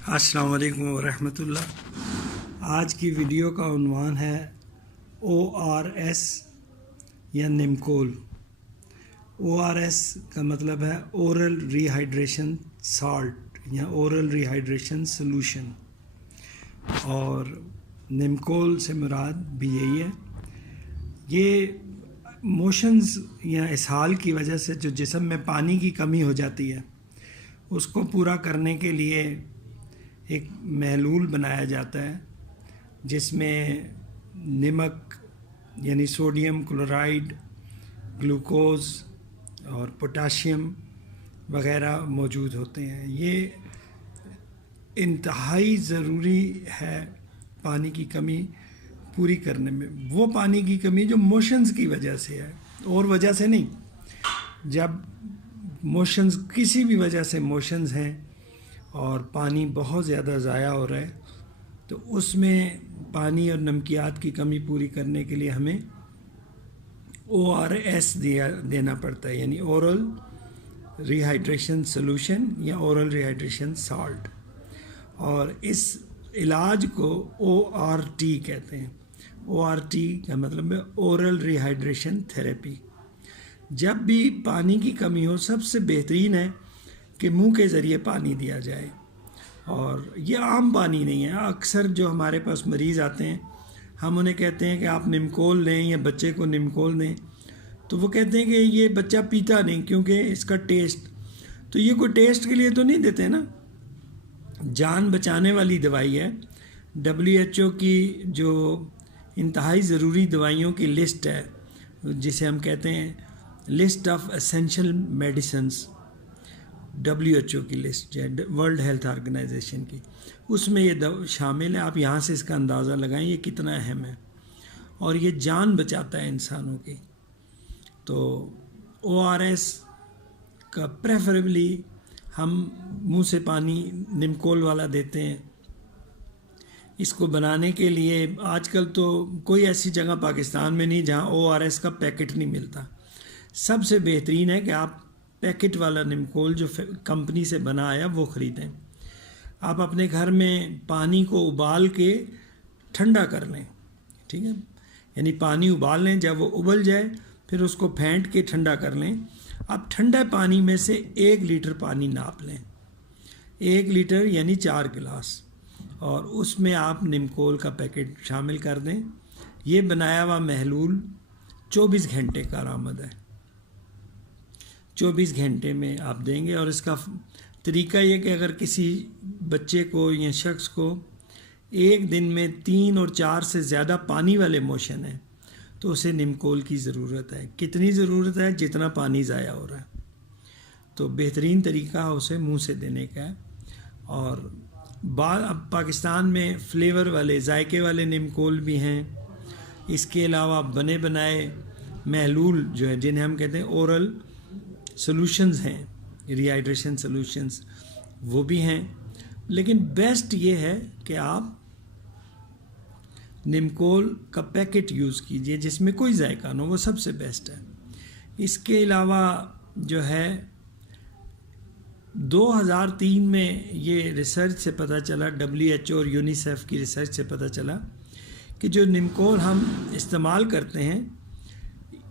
अस्सलाम वालेकुम वरहमतुल्लाह। आज की वीडियो का उन्वान है ORS या निमकोल। ORS का मतलब है ओरल रिहाइड्रेशन साल्ट या ओरल रिहाइड्रेशन सॉल्यूशन, और निमकोल से मुराद भी यही है। ये मोशंस या इसहाल की वजह से जो जिस्म में पानी की कमी हो जाती है, उसको पूरा करने के लिए एक महलूल बनाया जाता है जिसमें नमक यानी सोडियम क्लोराइड, ग्लूकोज और पोटाशियम वगैरह मौजूद होते हैं। ये इंतहाई ज़रूरी है पानी की कमी पूरी करने में। वो पानी की कमी जो मोशंस की वजह से है, और वजह से नहीं। जब मोशंस किसी भी वजह से मोशंस हैं और पानी बहुत ज़्यादा ज़ाया हो रहा है, तो उसमें पानी और नमकियात की कमी पूरी करने के लिए हमें ORS देना पड़ता है, यानी ओरल रिहाइड्रेशन सॉल्यूशन या ओरल रिहाइड्रेशन साल्ट। और इस इलाज को ORT कहते हैं। ORT का मतलब है ओरल रिहाइड्रेशन थेरेपी। जब भी पानी की कमी हो, सबसे बेहतरीन है कि मुंह के ज़रिए पानी दिया जाए। और ये आम पानी नहीं है। अक्सर जो हमारे पास मरीज़ आते हैं, हम उन्हें कहते हैं कि आप निमकोल लें या बच्चे को निमकोल दें, तो वो कहते हैं कि ये बच्चा पीता नहीं क्योंकि इसका टेस्ट। तो ये कोई टेस्ट के लिए तो नहीं देते ना, जान बचाने वाली दवाई है। WHO की जो इंतहाई ज़रूरी दवाइयों की लिस्ट है, जिसे हम कहते हैं list of essential medicines, WHO की लिस्ट है, वर्ल्ड हेल्थ ऑर्गेनाइजेशन की, उसमें ये शामिल है। आप यहाँ से इसका अंदाज़ा लगाएं ये कितना अहम है, और ये जान बचाता है इंसानों की। तो ORS का प्रेफरेबली हम मुंह से पानी निमकोल वाला देते हैं। इसको बनाने के लिए आजकल तो कोई ऐसी जगह पाकिस्तान में नहीं जहाँ ORS का पैकेट नहीं मिलता। सबसे बेहतरीन है कि आप पैकेट वाला निमकोल जो कंपनी से बना आया वो ख़रीदें। आप अपने घर में पानी को उबाल के ठंडा कर लें, ठीक है, यानी पानी उबाल लें, जब वो उबल जाए फिर उसको फेंट के ठंडा कर लें। आप ठंडा पानी में से 1 लीटर पानी नाप लें, 1 लीटर यानी 4 गिलास, और उसमें आप निमकोल का पैकेट शामिल कर दें। ये बनाया हुआ महलूल 24 घंटे कारआमद है। 24 घंटे में आप देंगे। और इसका तरीका ये कि अगर किसी बच्चे को या शख्स को एक दिन में 3 और 4 से ज़्यादा पानी वाले मोशन है, तो उसे निमकोल की ज़रूरत है। कितनी ज़रूरत है? जितना पानी ज़ाया हो रहा है। तो बेहतरीन तरीका उसे मुंह से देने का है। और अब पाकिस्तान में फ्लेवर वाले, जायके वाले निमकोल भी हैं। इसके अलावा बने बनाए महलूल जो है, जिन्हें हम कहते हैं ओरल सॉल्यूशंस हैं, रिहाइड्रेशन सॉल्यूशंस, वो भी हैं। लेकिन बेस्ट ये है कि आप निमकोल का पैकेट यूज़ कीजिए जिसमें कोई जायका ना हो, वो सबसे बेस्ट है। इसके अलावा जो है 2003 में ये रिसर्च से पता चला, WHO और यूनिसेफ की रिसर्च से पता चला कि जो निमकोल हम इस्तेमाल करते हैं,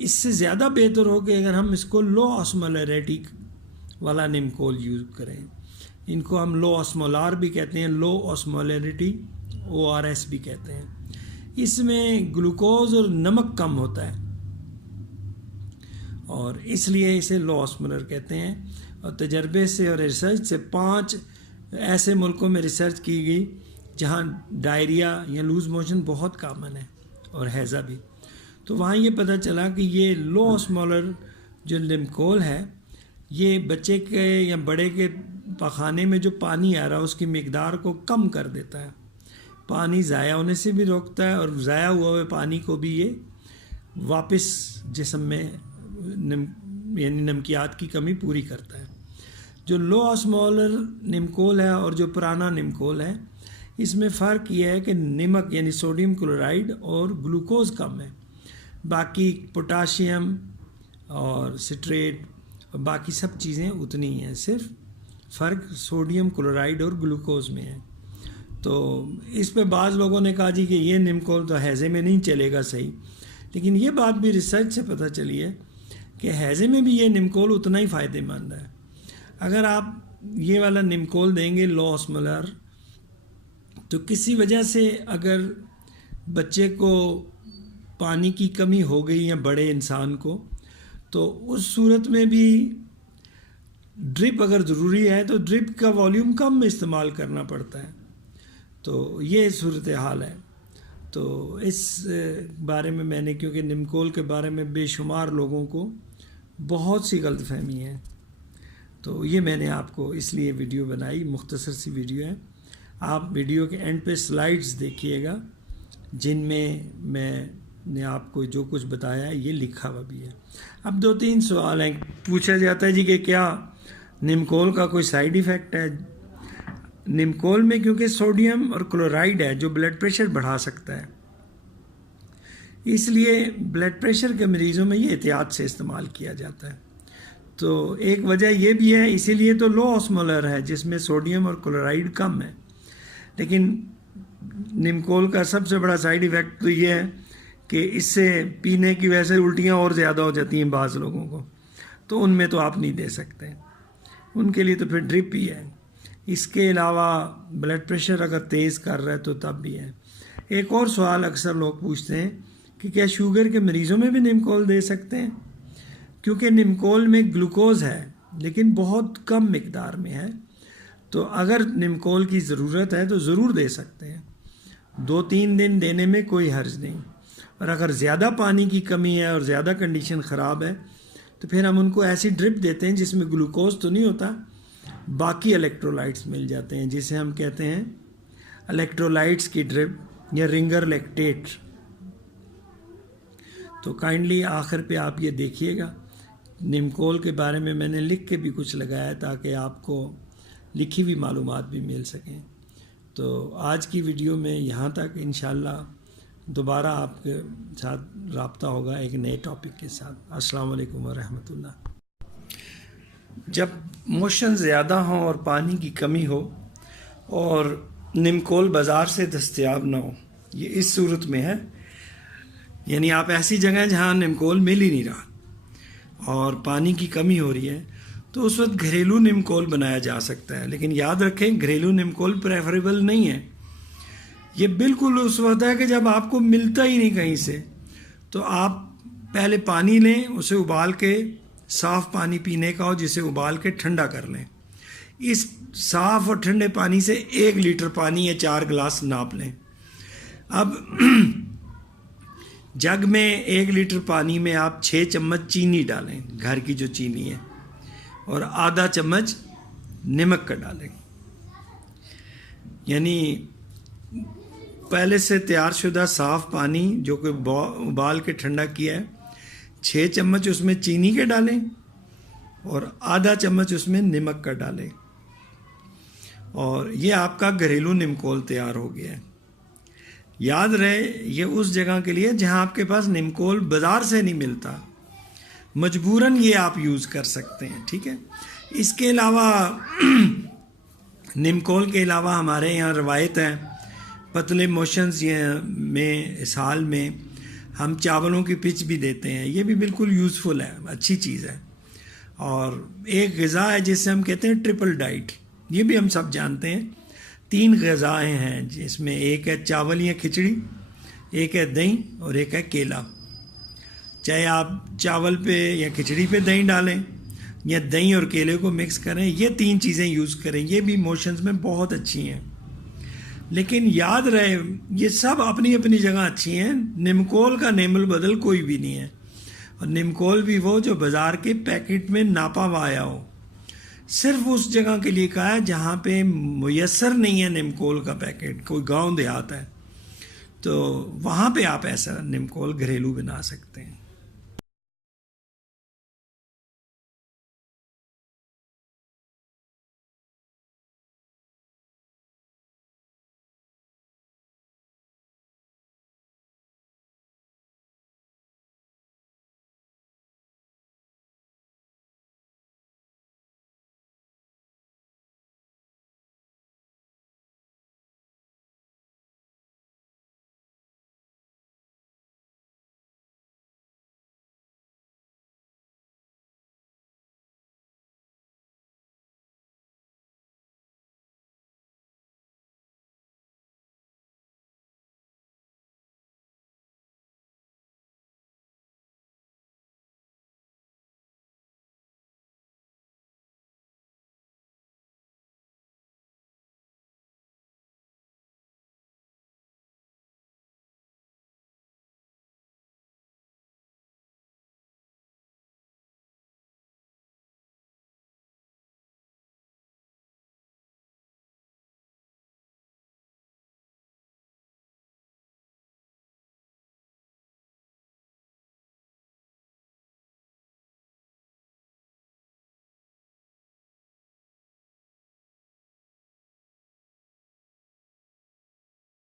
इससे ज़्यादा बेहतर हो कि अगर हम इसको लो ऑस्मोलैरिटी वाला निमकोल यूज़ करें। इनको हम लो ऑस्मोलार भी कहते हैं, लो ऑस्मोलैरिटी ORS भी कहते हैं। इसमें ग्लूकोज और नमक कम होता है और इसलिए इसे लो ऑस्मोलर कहते हैं। और तजर्बे से और रिसर्च से 5 ऐसे मुल्कों में रिसर्च की गई जहाँ डायरिया या लूज़ मोशन बहुत कॉमन है और हैज़ा भी। तो वहाँ ये पता चला कि ये लो ऑस्मोलर जो निमकोल है, ये बच्चे के या बड़े के पखाने में जो पानी आ रहा है उसकी मिकदार को कम कर देता है, पानी ज़ाया होने से भी रोकता है, और ज़ाया हुआ हुए पानी को भी ये वापस जिस्म में यानी नमकियात की कमी पूरी करता है। जो लो ऑस्मोलर निमकोल है और जो पुराना निमकोल है, इसमें फ़र्क यह है कि नमक यानी सोडियम क्लोराइड और ग्लूकोज कम है। बाकी पोटाशियम और सिट्रेट और बाकी सब चीज़ें उतनी ही हैं, सिर्फ फ़र्क सोडियम क्लोराइड और ग्लूकोज में है। तो इस पे बाज़ लोगों ने कहा जी कि ये निमकोल तो हैज़े में नहीं चलेगा सही, लेकिन ये बात भी रिसर्च से पता चली है कि हैज़े में भी ये निमकोल उतना ही फ़ायदेमंद है। अगर आप ये वाला निमकोल देंगे लो ऑस्मोलर, तो किसी वजह से अगर बच्चे को पानी की कमी हो गई या बड़े इंसान को, तो उस सूरत में भी ड्रिप अगर ज़रूरी है तो ड्रिप का वॉल्यूम कम इस्तेमाल करना पड़ता है। तो ये सूरत हाल है। तो इस बारे में मैंने, क्योंकि निमकोल के बारे में बेशुमार लोगों को बहुत सी गलतफहमी है, तो ये मैंने आपको इसलिए वीडियो बनाई। मुख्तसर सी वीडियो है, आप वीडियो के एंड पे स्लाइड्स देखिएगा जिनमें मैंने आपको जो कुछ बताया है ये लिखा हुआ भी है। अब 2-3 सवाल हैं। पूछा जाता है जी कि क्या निमकोल का कोई साइड इफ़ेक्ट है? निमकोल में क्योंकि सोडियम और क्लोराइड है जो ब्लड प्रेशर बढ़ा सकता है, इसलिए ब्लड प्रेशर के मरीज़ों में ये एहतियात से इस्तेमाल किया जाता है। तो एक वजह ये भी है, इसीलिए तो लो ऑस्मोलर है जिसमें सोडियम और क्लोराइड कम है। लेकिन निमकोल का सबसे बड़ा साइड इफ़ेक्ट तो ये है कि इससे पीने की वजह से उल्टियाँ और ज़्यादा हो जाती हैं बाज़ लोगों को, तो उनमें तो आप नहीं दे सकते, उनके लिए तो फिर ड्रिप ही है। इसके अलावा ब्लड प्रेशर अगर तेज़ कर रहा है तो तब भी है। एक और सवाल अक्सर लोग पूछते हैं कि क्या शुगर के मरीज़ों में भी निमकोल दे सकते हैं? क्योंकि निमकोल में ग्लूकोज है लेकिन बहुत कम मिकदार में है, तो अगर निमकोल की ज़रूरत है तो ज़रूर दे सकते हैं। 2-3 दिन देने में कोई हर्ज नहीं। और अगर ज़्यादा पानी की कमी है और ज़्यादा कंडीशन ख़राब है तो फिर हम उनको ऐसी ड्रिप देते हैं जिसमें ग्लूकोज तो नहीं होता, बाकी इलेक्ट्रोलाइट्स मिल जाते हैं, जिसे हम कहते हैं इलेक्ट्रोलाइट्स की ड्रिप या रिंगर लैक्टेट। तो काइंडली आखिर पे आप ये देखिएगा, निमकोल के बारे में मैंने लिख के भी कुछ लगाया है ताकि आपको लिखी हुई मालूमात भी मिल सकें। तो आज की वीडियो में यहाँ तक, इंशाल्लाह दोबारा आपके साथ रब्ता होगा एक नए टॉपिक के साथ। अस्सलाम वालेकुम वरहमतुल्लाह। जब मोशन ज़्यादा हो और पानी की कमी हो और निमकोल बाज़ार से दस्तयाब ना हो, ये इस सूरत में है, यानी आप ऐसी जगह जहाँ निमकोल मिल ही नहीं रहा और पानी की कमी हो रही है, तो उस वक्त घरेलू निमकोल बनाया जा सकता है। लेकिन याद रखें, घरेलू निमकोल प्रेफरेबल नहीं है। ये बिल्कुल उस वक्त है कि जब आपको मिलता ही नहीं कहीं से, तो आप पहले पानी लें, उसे उबाल के, साफ़ पानी पीने का हो जिसे उबाल के ठंडा कर लें। इस साफ़ और ठंडे पानी से 1 लीटर पानी या 4 गिलास नाप लें। अब जग में 1 लीटर पानी में आप 6 चम्मच चीनी डालें, घर की जो चीनी है, और आधा चम्मच नमक का डालें। यानी पहले से तैयारशुदा साफ़ पानी जो कि उबाल के ठंडा किया है, 6 चम्मच उसमें चीनी के डालें और आधा चम्मच उसमें नमक का डालें, और ये आपका घरेलू निमकोल तैयार हो गया है। याद रहे, ये उस जगह के लिए जहां आपके पास निमकोल बाज़ार से नहीं मिलता, मजबूरन ये आप यूज़ कर सकते हैं, ठीक है। इसके अलावा निमकोल के अलावा हमारे यहाँ रवायत है, पतले मोशंस में इसहाल में हम चावलों की पिच भी देते हैं। ये भी बिल्कुल यूज़फुल है, अच्छी चीज़ है। और एक ग़िज़ा है जिसे हम कहते हैं ट्रिपल डाइट, ये भी हम सब जानते हैं। 3 ग़िज़ाएँ हैं जिसमें एक है चावल या खिचड़ी, एक है दही और एक है केला। चाहे आप चावल पे या खिचड़ी पे दही डालें या दही और केले को मिक्स करें, ये 3 चीज़ें यूज़ करें, ये भी मोशंस में बहुत अच्छी हैं। लेकिन याद रहे, ये सब अपनी अपनी जगह अच्छी हैं। निमकोल का नेमल बदल कोई भी नहीं है, और निमकोल भी वो जो बाज़ार के पैकेट में नापा हुआ आया हो। सिर्फ उस जगह के लिए कहा है जहाँ पे मुयस्सर नहीं है निमकोल का पैकेट, कोई गांव देहात है, तो वहाँ पे आप ऐसा निमकोल घरेलू बना सकते हैं।